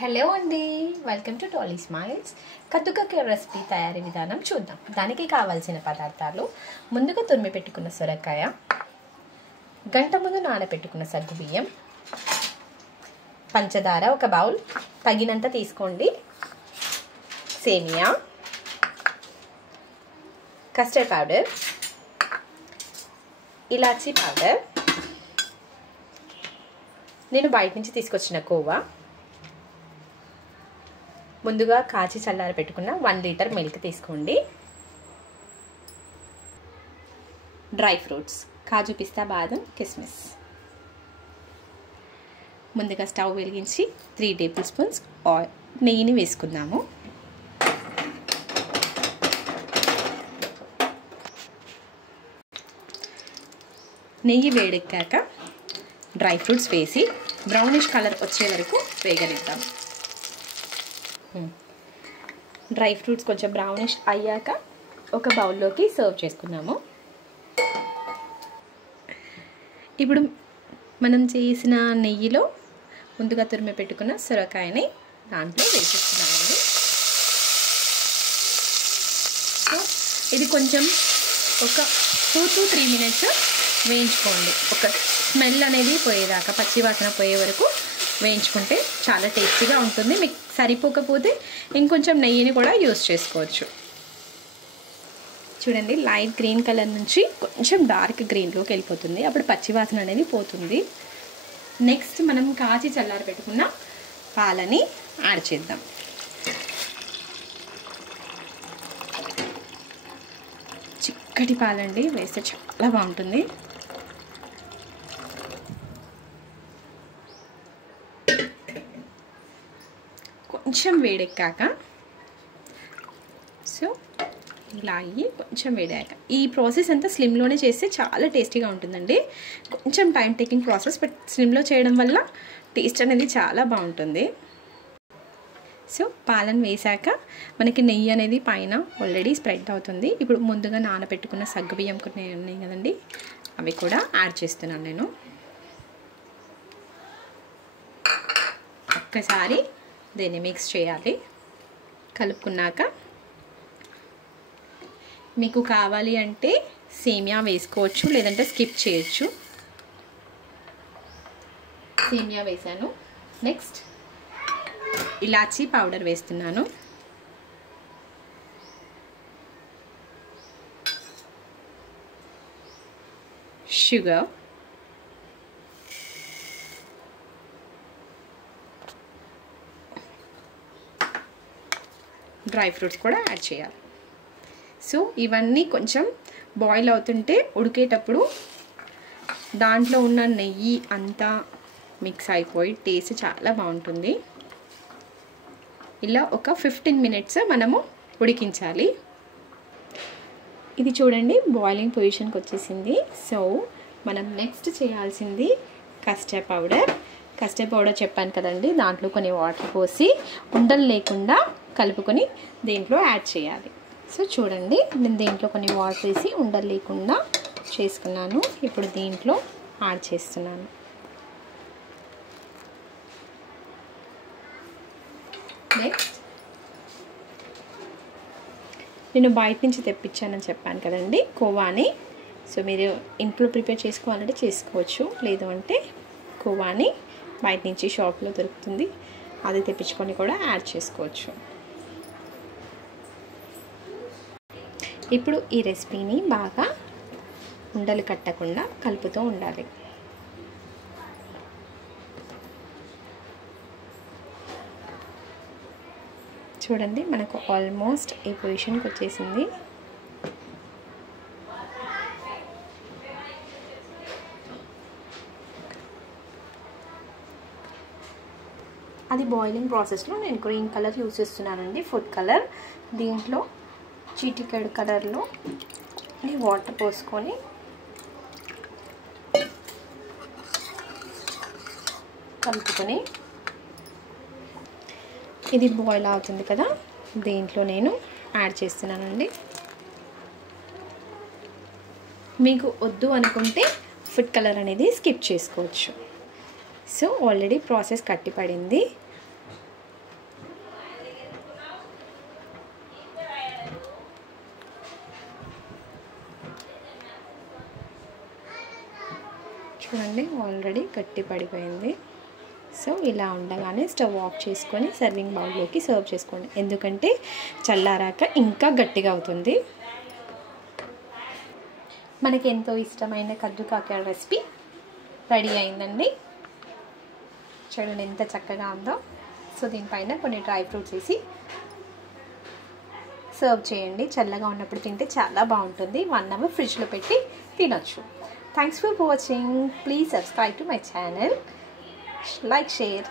Hello అండి, welcome to Tolly Smiles. కద్దుకాయ recipe తయారీ విధానం చూద్దాం. దానికి కావాల్సిన పదార్థాలు: ముందుగా తురిమి పెట్టుకున్న సొరకాయ, గంట ముందు నానబెట్టుకున్న సగ్గుబియ్యం, పంచదార ఒక బౌల్ తగినంత తీసుకోండి, సేమియా, కస్టర్డ్ పౌడర్, ఇలాచీ పౌడర్, నేను బయట నుంచి తీసుకొచ్చిన కోవా, ముందుగా కాచి చల్లారి పెట్టుకున్న 1 లీటర్ మిల్క్ తీసుకోండి, డ్రై ఫ్రూట్స్ కాజు, పిస్తా, బాదం, కిస్మిస్. ముందుగా స్టవ్ వెలిగించి 3 టేబుల్ స్పూన్స్ నెయ్యిని వేసుకుందాము. నెయ్యి వేడెక్కాక డ్రై ఫ్రూట్స్ వేసి బ్రౌనిష్ కలర్ వచ్చే వరకు వేగనిద్దాం. డ్రై ఫ్రూట్స్ కొంచెం బ్రౌనిష్ అయ్యాక ఒక బౌల్లోకి సర్వ్ చేసుకున్నాము. ఇప్పుడు మనం చేసిన నెయ్యిలో ముందుగా తురిమి పెట్టుకున్న సొరకాయని దాంట్లో వేసేస్తున్నామండి. సో ఇది కొంచెం ఒక 2 to 3 మినిట్స్ వేయించుకోండి. ఒక స్మెల్ అనేది పోయేదాకా, పచ్చివాసన పోయే వరకు వేయించుకుంటే చాలా టేస్టీగా ఉంటుంది. మీకు సరిపోకపోతే ఇంకొంచెం నెయ్యిని కూడా యూస్ చేసుకోవచ్చు. చూడండి, లైట్ గ్రీన్ కలర్ నుంచి కొంచెం డార్క్ గ్రీన్లోకి వెళ్ళిపోతుంది. అప్పుడు పచ్చివాసన అనేది పోతుంది. నెక్స్ట్ మనం కాచి చల్లారి పెట్టుకున్న పాలని యాడ్ చేద్దాం. చిక్కటి పాలండి, వేస్తే చాలా బాగుంటుంది. కొంచెం వేడెక్కాక, సో ఇలా అయ్యి కొంచెం వేడాక, ఈ ప్రాసెస్ అంతా స్లిమ్లోనే చేస్తే చాలా టేస్టీగా ఉంటుందండి. కొంచెం టైం టేకింగ్ ప్రాసెస్, బట్ స్లిమ్లో చేయడం వల్ల టేస్ట్ అనేది చాలా బాగుంటుంది. సో పాలను వేసాక మనకి నెయ్యి అనేది పైన ఆల్రెడీ స్ప్రెడ్ అవుతుంది. ఇప్పుడు ముందుగా నానబెట్టుకున్న సగ్గుబియ్యం కొన్ని ఉన్నాయి కదండి, అవి కూడా యాడ్ చేస్తున్నాను నేను. ఒక్కసారి దీన్ని మిక్స్ చేయాలి. కలుపుకున్నాక మీకు కావాలి అంటే సేమియా వేసుకోవచ్చు, లేదంటే స్కిప్ చేయొచ్చు. సేమియా వేసాను. నెక్స్ట్ ఇలాచీ పౌడర్ వేస్తున్నాను. షుగర్, డ్రై ఫ్రూట్స్ కూడా యాడ్ చేయాలి. సో ఇవన్నీ కొంచెం బాయిల్ అవుతుంటే, ఉడికేటప్పుడు దాంట్లో ఉన్న నెయ్యి అంతా మిక్స్ అయిపోయి టేస్ట్ చాలా బాగుంటుంది. ఇలా ఒక 15 మినిట్స్ మనము ఉడికించాలి. ఇది చూడండి, బాయిలింగ్ పొజిషన్కి వచ్చేసింది. సో మనం నెక్స్ట్ చేయాల్సింది కస్టర్డ్ పౌడర్. కస్టర్డ్ పౌడర్ చెప్పాను కదండి, దాంట్లో కొన్ని వాటర్ పోసి ఉండలు లేకుండా కలుపుకొని దీంట్లో యాడ్ చేయాలి. సో చూడండి, నేను దీంట్లో కొన్ని వాటర్ వేసి ఉండలు లేకుండా చేసుకున్నాను. ఇప్పుడు దీంట్లో యాడ్ చేస్తున్నాను. నెక్స్ట్ నేను బయట నుంచి తెప్పించానని చెప్పాను కదండి కోవాని. సో మీరు ఇంట్లో ప్రిపేర్ చేసుకోవాలంటే చేసుకోవచ్చు, లేదు అంటే కోవాని బయట నుంచి షాప్లో దొరుకుతుంది, అది తెప్పించుకొని కూడా యాడ్ చేసుకోవచ్చు. ఇప్పుడు ఈ రెసిపీని బాగా ఉండలు కట్టకుండా కలుపుతూ ఉండాలి. చూడండి, మనకు ఆల్మోస్ట్ ఈ పొజిషన్కి వచ్చేసింది. అది బాయిలింగ్ ప్రాసెస్లో నేను గ్రీన్ కలర్ యూజ్ చేస్తున్నానండి, ఫుడ్ కలర్. దీంట్లో చిటికెడు కలర్లో వాటర్ పోసుకొని కలుపుకొని, ఇది బాయిల్ అవుతుంది కదా, దీంట్లో నేను యాడ్ చేస్తున్నానండి. మీకు వద్దు అనుకుంటే ఫుడ్ కలర్ అనేది స్కిప్ చేసుకోవచ్చు. సో ఆల్రెడీ ప్రాసెస్ కట్టిపడింది. చూడండి ఆల్రెడీ గట్టి పడిపోయింది. సో ఇలా ఉండగానే స్టవ్ ఆఫ్ చేసుకొని సర్వింగ్ బౌల్లోకి సర్వ్ చేసుకోండి, ఎందుకంటే చల్లారాక ఇంకా గట్టిగా అవుతుంది. మనకి ఎంతో ఇష్టమైన కద్దు కాకర రెసిపీ రెడీ అయిందండి. చూడండి ఎంత చక్కగా ఉందో. సో దీనిపైన కొన్ని డ్రై ఫ్రూట్స్ వేసి సర్వ్ చేయండి. చల్లగా ఉన్నప్పుడు తింటే చాలా బాగుంటుంది. 1 అవర్ ఫ్రిడ్జ్లో పెట్టి తినొచ్చు. Thanks for watching. Please subscribe to my channel. Like, share.